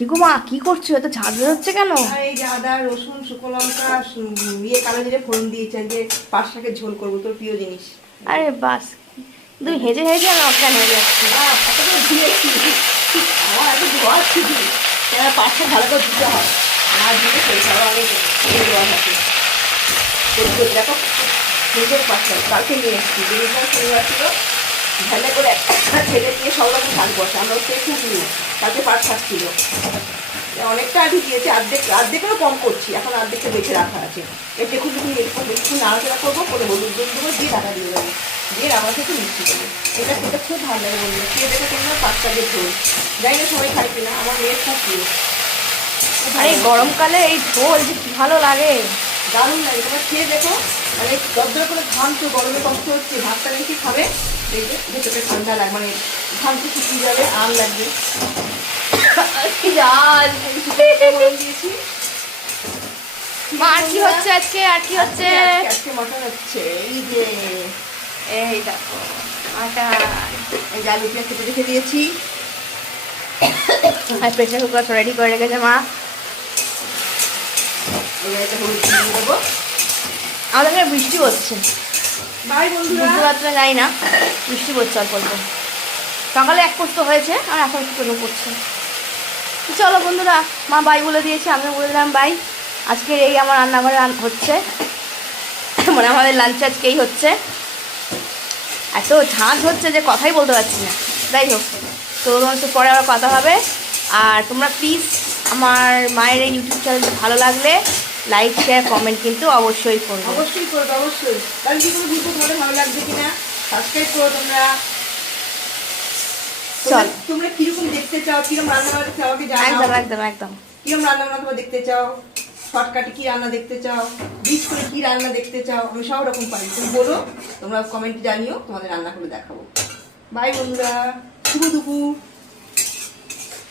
কি গো মা, কি করছো? এত ঝাঁঝ বেরোচ্ছে কেন? আর এই যে আদা রসুন শুকনো লঙ্কা কালো জিরে ফোড়ন দিয়েছি, আজকে পাট শাকের ঝোল করবো, তোর প্রিয় জিনিস। আরে বাস, তুমি হেজে হেজে আমি অজ্ঞান হয়ে যাচ্ছি। এতটা ধুয়েছি, আমার এত ধোয়া ছিল, পাট শাক ভালো করে ধুতে হয়, না ধুলে শরীর অনেক দেওয়া থাকে। দেখো নিজের পাট শাক কালকে নিয়ে এসেছি, যেদিনকার শনিবার ছিল ঝালে করে একটা ছেলে দিয়ে সব রকম শাক বসে, আমরা হচ্ছে খুব নিয়ে কালকে পাট শাক ছিল, অনেকটা আগে দিয়েছে, অর্ধেকেরও কম করছি, এখন অর্ধেকটা বেঁচে রাখা আছে। একটু দেখুন দেখুন এরকম একটু নাড়াচাড়া করবো, করে হলুদ দুধ দেবো, দিয়ে ঢাকা দিয়ে দেবো, দিয়ে আমার থেকে মিষ্টি দেবো। এটা খেতে খুব ভালো লাগে বলবো, খেয়ে দেখে তোমরা পাট শাকের ঝোল, জানি না সবাই খাই কিনা, আমার মেয়ের খুব প্রিয়। আর এই গরমকালে এই ঝোল যে কি ভালো লাগে, দারুণ লাগে, তোমরা খেয়ে দেখো। মানে দরদর করে ঘাম তো গরমে কষ্ট হচ্ছে, ভাতটা রেখে খাবে, দেখবে ভেতরে ঠান্ডা লাগে, মানে ঘাম তো শুকিয়ে যাবে, আম লাগবে। দিয়েছি। মা আর কি হচ্ছে আজকে? আর কি হচ্ছে? আজকে মটন হচ্ছে, এই যে এই দেখো আটা, এই যে আলু পেঁয়াজ কেটে রেখে দিয়েছি, আর প্রেসার কুকার তো রেডি করে রেখেছে মা। এবার একটা হলুদ দিয়ে দেবো। আমাদের এখানে বৃষ্টি হচ্ছে, বাই বন্ধুরা। দুপুরাত্রে যাই না, বৃষ্টি পড়ছে অল্প অল্প। সকালে এক পোস্ত হয়েছে আর এখন একটু চলে পড়ছে। তো চলো বন্ধুরা, মা বাই বলে দিয়েছে, আমিও বলে দিলাম বাই। আজকে এই আমার রান্নাঘরে হচ্ছে, মানে আমাদের লাঞ্চ আজকেই হচ্ছে। এত ঝাঁঝ হচ্ছে যে কথাই বলতে পারছি না। যাই হোক, তো তোমার তো পরে আবার কথা হবে। আর তোমরা প্লিজ আমার মায়ের এই ইউটিউব চ্যানেলটা ভালো লাগলে লাইক শেয়ার কমেন্ট কিন্তু অবশ্যই করবে। অবশ্যই করবে, অবশ্যই। কারণ কি কোনো ভিডিও তোমাদের ভালো লাগবে কিনা সাবস্ক্রাইব করো তোমরা। চল, তোমরা কিরকম দেখতে চাও, কিরকম রান্না বান্না দেখতে চাও আমাকে জানাও। একদম একদম একদম। কিরকম রান্না বান্না তোমরা দেখতে চাও, শর্টকাটে কি রান্না দেখতে চাও, বীজ করে কি রান্না দেখতে চাও, আমি সব রকম পারি, তুমি বলো, তোমরা কমেন্টে জানিও, তোমাদের রান্না করে দেখাবো। বাই বন্ধুরা, শুভ দুপুর।